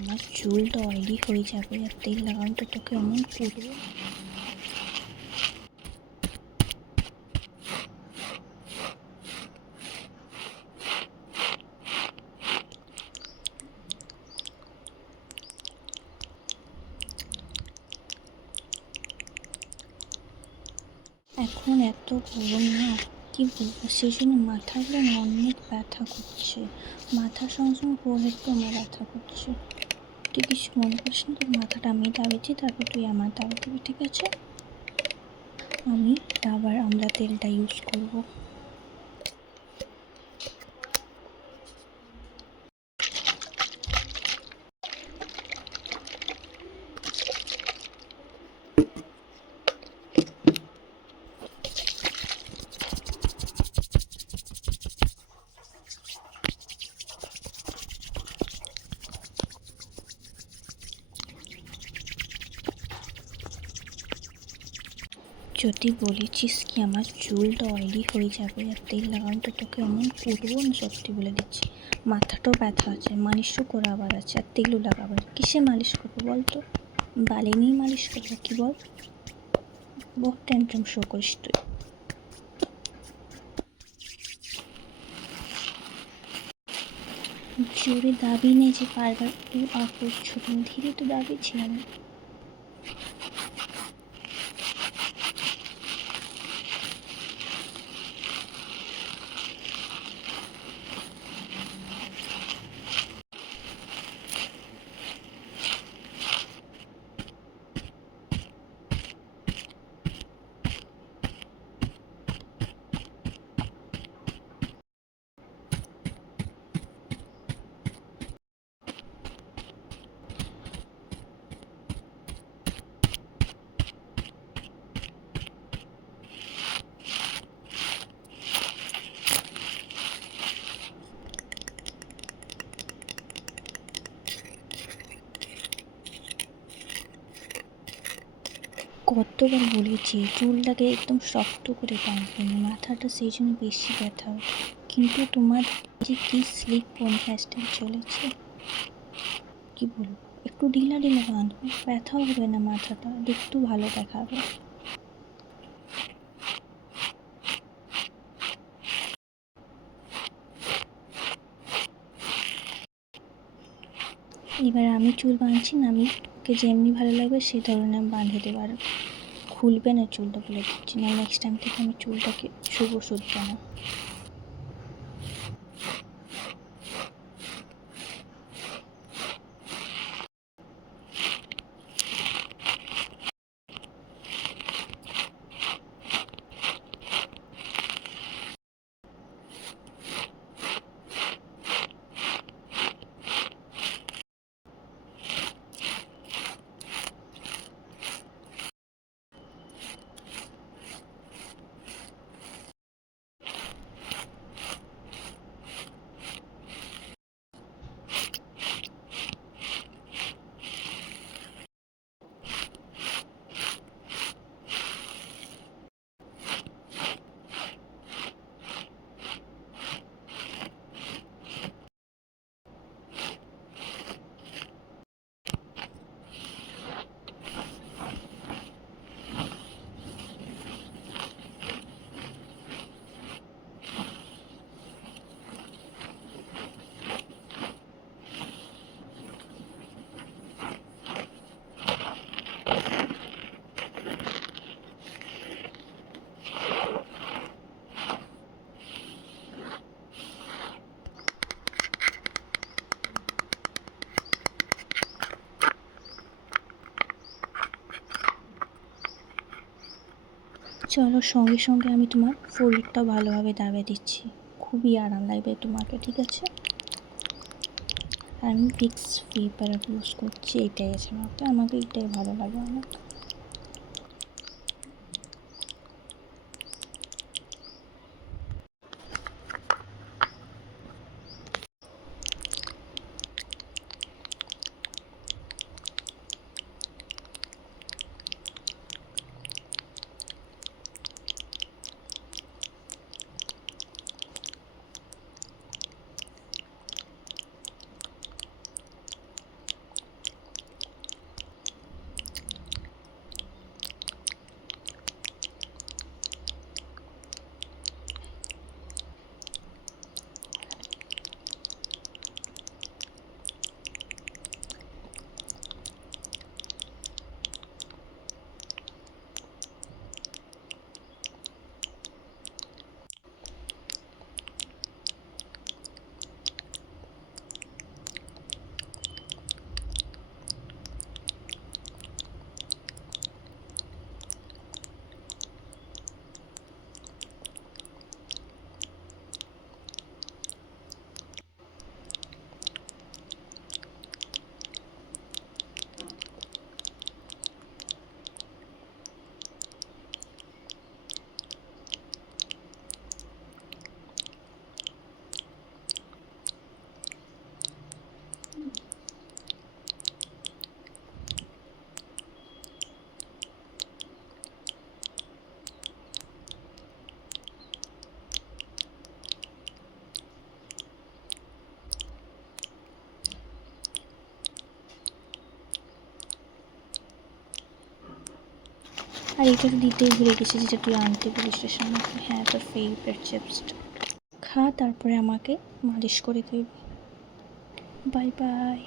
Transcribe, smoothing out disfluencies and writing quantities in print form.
আমার চুলটা অয়েলি হয়ে যাবে আর তেল লাগানো তো তোকে এমন করবো। এখন এত গরম না, কি বলবো, সেই জন্য মাথাগুলো না অনেক ব্যথা করছে। মাথার সঙ্গে সঙ্গে ফোরহেডটাও আমার ব্যথা করছে। তুই কিছু মনে করিস না, তোর মাথাটা আমি দাবেছি, তারপর তুই আমার দাবে দিবি, ঠিক আছে? আমি ডাবার আমলা তেলটা ইউজ করব। যদি বলেছিস কি আমার চুলটা অয়েলি হয়ে যাবে আর তেল লাগানো তো তোকে এমন করবো না, সত্যি বলে দিচ্ছি। মাথাটাও ব্যথা আছে, মালিশও করা আবার আছে, আর তেলও লাগাবার। কিসে মালিশ করবো বল তো? বালি নিয়ে মালিশ করবো কি বল? বহুত ট্যান্ট্রাম শো করিস তুই। জোরে দাবি নেই যে বারবার করছো, তুমি ধীরে তো দাবিয়েছিলাম। কতবার বলেছি চুলটাকে একদম শক্ত করে বাঁধবে না, মাথাটা সেই জন্য বেশি ব্যথা হয়। কিন্তু তোমার যে কি স্লিপ ফোন হেয়ারস্টাইল চলেছে, কি বলবো, একটু ঢিলা ঢিলা বাঁধবো, ব্যথাও হবে না, মাথাটা দেখতেও ভালো দেখাবে। এবার আমি চুল বাঁধছি না, আমি ওকে যেমনি ভালো লাগবে সেই ধরনের আমি বাঁধে দেবো। আর খুলবে না চুলটা, বলে দিচ্ছি না, নেক্সট টাইম থেকে আমি চুলটাকে শুভ শুদ্ধ না। চলো, সঙ্গে সঙ্গে আমি তোমার ফোরহেডটাও ভালোভাবে দাবিয়ে দিচ্ছি, খুবই আরাম লাগবে তোমাকে, ঠিক আছে? আমি ভিক্স পেপার ইউজ করছি, এটাই আছে মাত্র, আমাকে এটাই ভালো লাগে অনেক। আর এটা তো দিতেই ভুলে গেছি, যেটা তুই আনতে বলিস আমাকে। হ্যাঁ, তোর ফেভারিট চিপসটা খা, তারপরে আমাকে মালিশ করে দিবি। Bye bye.